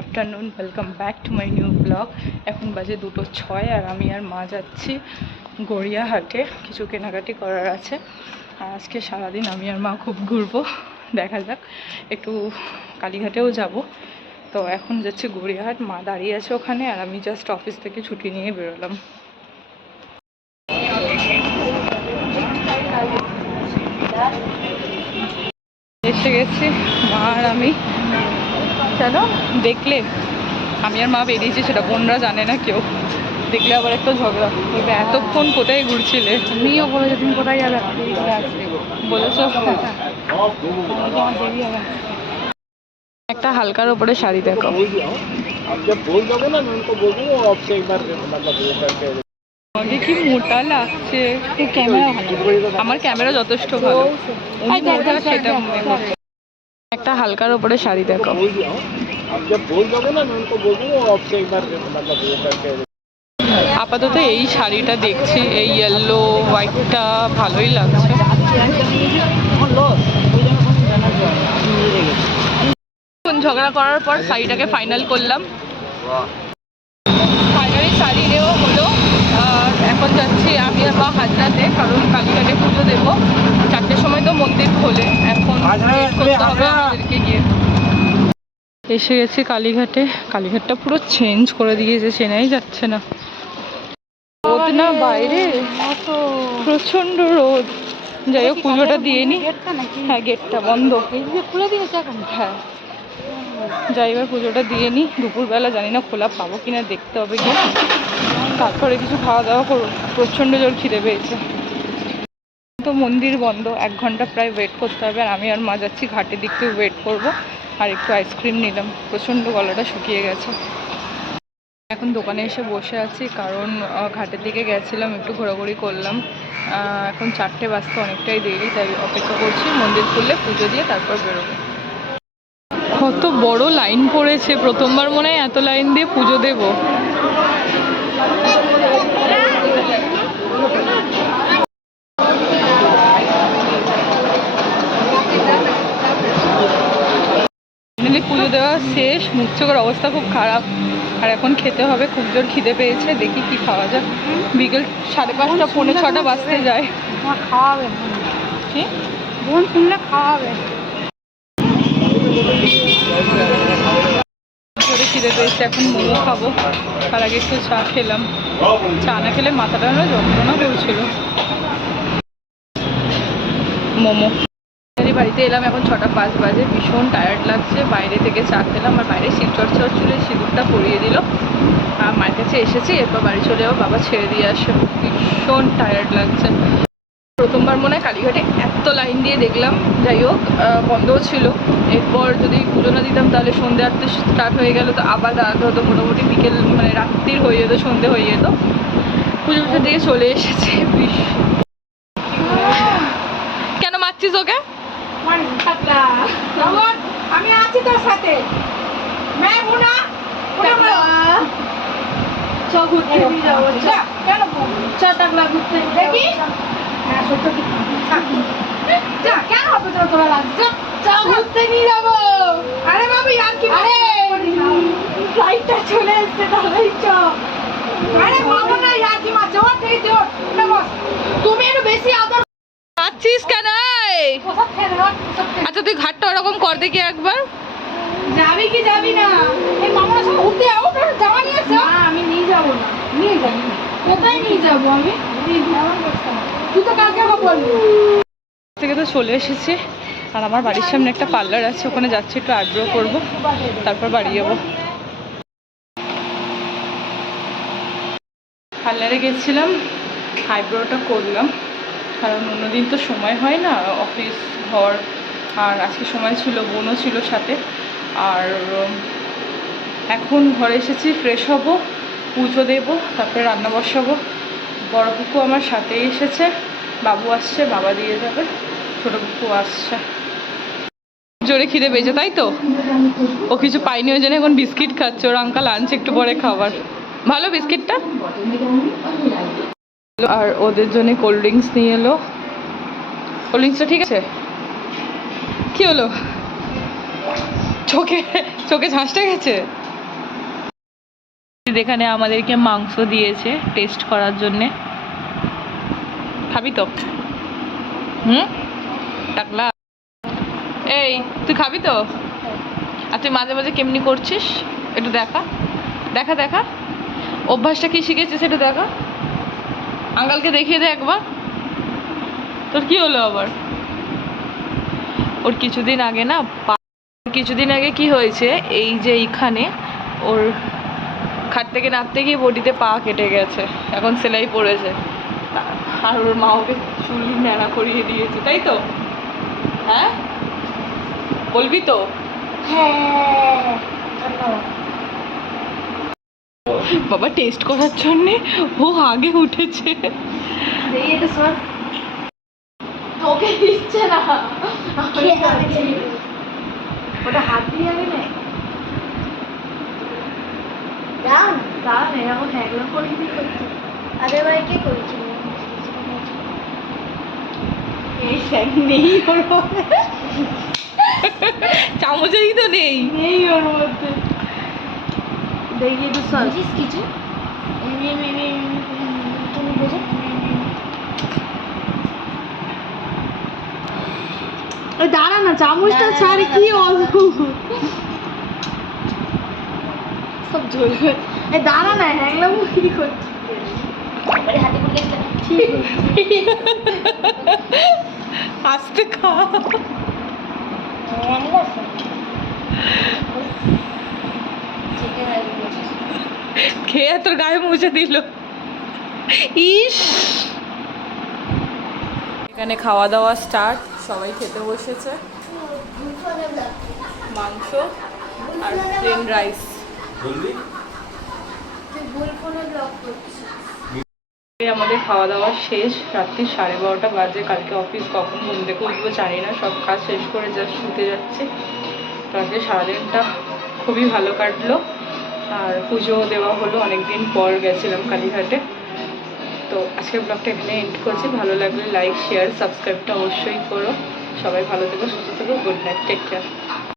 Afternoon, welcome back to my new blog. এখন বাজে 2:06 আর আমি আর মা যাচ্ছি গড়িয়াহাটে, কিছু কেনাকাটি করার আছে। আর আজকে সারাদিন আমি আর মা খুব ঘুরবো, দেখা যাক। একটু কালীঘাটেও যাব। তো এখন যাচ্ছি গড়িয়াহাট, মা দাঁড়িয়ে আছে ওখানে আর আমি জাস্ট অফিস থেকে ছুটি নিয়ে বেরোলাম। এসে গেছি মা আর আমি। কেন দেখলে আমি আর মা বেরিয়েছি, সেটা বোনরা জানে না, কেউ দেখলে আবার একটা ঝগড়া বলবে এতক্ষণ কোথায় ঘুরছিলে। আমিও বলেছি তুমি কোথায় যাবে, বলেছো একটা হালকার ওপরে শাড়ি দেখো। আমাকে কি মোটা লাগছে, আমার ক্যামেরা যথেষ্ট ভালো, সেটা একটা হালকার ওপরে শাড়ি দেখো। আপাতত এই শাড়িটা দেখছি, এই ইয়েলো হোয়াইটটা ভালোই লাগছে। ঝগড়া করার পর শাড়িটাকে ফাইনাল করলাম, ফাইনালি শাড়ি নেওয়া হলো। এখন যাচ্ছি আমি আর মা হাজরাতে, কারণ কালীঘাটে পুজো দেবো। 4টের সময় তো মন্দির খোলে, এখন করতে হবে আমাদেরকে গিয়ে। এসে গেছি কালীঘাটে। কালীঘাটটা পুরো চেঞ্জ করে দিয়েছে, চেনাই যাচ্ছে না। রোদ না বাইরে, প্রচন্ড রোদ। যাই হোক পুজোটা দিয়ে নি। হ্যাঁ, গেটটা বন্ধ, খুলে দিয়েছে এখন। হ্যাঁ, যাই এবার পুজোটা দিয়ে নি। দুপুরবেলা জানি না খোলা পাবো কিনা, দেখতে হবে গিয়ে। তারপরে কিছু খাওয়া দাওয়া করবো, প্রচণ্ড জোর খিদে পেয়েছে। তো মন্দির বন্ধ, 1 ঘন্টা প্রায় ওয়েট করতে হবে। আর আমি আর মা যাচ্ছি ঘাটের দিক থেকে ওয়েট করবো। আর একটু আইসক্রিম নিলাম, প্রচণ্ড গলাটা শুকিয়ে গেছে। এখন দোকানে এসে বসে আছি, কারণ ঘাটের দিকে গেছিলাম, একটু ঘোরাঘুরি করলাম। এখন 4টে বাজতে অনেকটাই দেরি, তাই অপেক্ষা করছি মন্দির খুললে পুজো দিয়ে তারপর বেরোবো। কত বড় লাইন পড়েছে, প্রথমবার মনে হয় এত লাইন দিয়ে পুজো দেব। পুজো দেওয়া শেষ, মুখ চোখের অবস্থা খুব খারাপ। আর এখন খেতে হবে, খুব জোর খিদে পেয়েছে, দেখি কি খাওয়া যায়। বিকেল 5:30 পৌনে 6টা বাজতে যায়। খাওয়াবে কি বোন শুনলে খাওয়াবে। জোরে খিদে পেয়েছে, এখন মোমো খাবো। তার আগে একটু চা খেলাম, চা না খেলে মাথাটা না যন্ত্রণা করছিল। মোমো বাড়িতে এলাম, এখন 6:05 বাজে, ভীষণ টায়ার্ড লাগছে। বাইরে থেকে চা খেলাম, আর বাইরে শিলচর চুলে সিঁদুরটা পরিয়ে দিল। আর মায়ের কাছে এসেছি, এরপর বাড়ি চলে যাবো, বাবা ছেড়ে দিয়ে আসে। ভীষণ টায়ার্ড লাগছে। প্রথমবার মনে হয় কালীঘাটে এত লাইন দিয়ে দেখলাম। যাই হোক, বন্ধও ছিল। এরপর যদি পুজো না দিতাম তাহলে সন্ধ্যে আটতে স্টার্ট হয়ে গেল, তো আবার দাঁড়াতে হতো। মোটামুটি বিকেল মানে রাত্রির হয়ে যেত, সন্ধ্যে হয়ে যেত। পুজোর দিকে চলে এসেছে। কেন মারছিস ওকে? আমি আছি তোর সাথে। ঘুরতে নিয়ে যাবো, কেন টাকলা ঘুরতে দেখি। হ্যাঁ সত্যি, কেন হবে তোরা লাগছে? ঘুরতে নিয়ে যাবো। আরে বাবু আর কি, আরে ফ্লাইটটা চলে এসছে, তাহলেই চ। আরে বাবা না, আর কি মাছ ওর থেকে জোর। তুমি একটু বেশি আদর আছিস কেন? আচ্ছা তুই ঘাটটা ওরকম কর দেখি একবার। যাবি কি যাবি না? এই মামারা সব ঘুরতে যাবো, জামা নিয়েছে। না আমি নিয়ে যাবো না, নিয়ে যাবি। কোথায় নিয়ে যাবো আমি? তুই তো কালকে আমার বলবি। থেকে তো চলে এসেছি, আর আমার বাড়ির সামনে একটা পার্লার আছে, ওখানে যাচ্ছি, একটু আইব্রো করবো, তারপর বাড়ি যাবো। পার্লারে গেছিলাম, আইব্রোটা করলাম, কারণ অন্যদিন তো সময় হয় না, অফিস ঘর। আর আজকে সময় ছিল, বোনও ছিল সাথে। আর এখন ঘরে এসেছি, ফ্রেশ হব, পুজো দেবো, তারপরে রান্না বসাবো। বড় কুকু আমার সাথেই এসেছে, বাবু আসছে, বাবা দিয়ে যাবে, ছোটো কুকু আসছে। জোরে খিদে পেয়েছে তাই তো, ও কিছু পাইনি, ওই জন্য এখন বিস্কিট খাচ্ছে। ওর আঙ্কাল আনছে একটু পরে খাবার, ভালো বিস্কিটটা। আর ওদের জন্য কোল্ড ড্রিঙ্কস নিয়ে এলো। কোল্ড ড্রিঙ্কসটা ঠিক আছে? কি হলো, চোখে ঝাঁসটা গেছে? এখানে আমাদেরকে মাংস দিয়েছে টেস্ট করার জন্যে। খাবি তো? টাকলা, এই তুই খাবি তো? আর তুই মাঝে মাঝে কেমনি করছিস একটু দেখা দেখা দেখা, অভ্যাসটা কি শিখেছিস সেটা দেখা, আঙ্কালকে দেখিয়ে দে একবার। তোর কি হলো আবার? ওর কিছুদিন আগে না কিছুদিন আগে কি হয়েছে, এই যে এইখানে ওর খাট থেকে নামতে গিয়ে বডিতে পা কেটে গেছে, এখন সেলাই পড়েছে। আর ওর মা ওকে চুল ন্যাড়া করিয়ে দিয়েছে, তাই তো? হ্যাঁ বলবি তো? হ্যাঁ, বাবা টেস্ট করার জন্যে ও আগে উঠেছে। তোকে দিচ্ছে না, ওটা হাত দিয়ে যাবে না। দাঁড়ান এরকম হ্যাংলা করে কি করছে? আগের বারে কে করেছিল? এই স্যাং নেই ওর মধ্যে, চামচেই তো নেই ওর মধ্যে। দেখি তো বুঝিস কিছু? তুমি বোঝো? দাঁড়া না, চামচটা ছাড়ে কি অদ্ভুত সব জ্বলবে। দাঁড়া না, হ্যাংলাম কি করছিস? আস্তে খা, খেয়ে তোর গায়ে মুছে দিল। ইস, এখানে খাওয়া দাওয়া স্টার্ট, সবাই খেতে বসেছে। মাংস আর প্লেন রাইস। আমাদের খাওয়া দাওয়া শেষ, রাত্রি 12:30 বাজে। কালকে অফিস কখন ঘুম থেকে উঠবো জানি না, সব কাজ শেষ করে জাস্ট শুতে যাচ্ছে। তো আজকে সারাদিনটা খুবই ভালো কাটলো, আর পুজো দেওয়া হলো, অনেকদিন পর গেছিলাম কালীঘাটে। তো আজকের ব্লগটা এখানে এন্ড করছি। ভালো লাগলে লাইক শেয়ার সাবস্ক্রাইবটা অবশ্যই করো। সবাই ভালো থেকো, সুস্থ থেকো, গুড নাইট, টেক কেয়ার।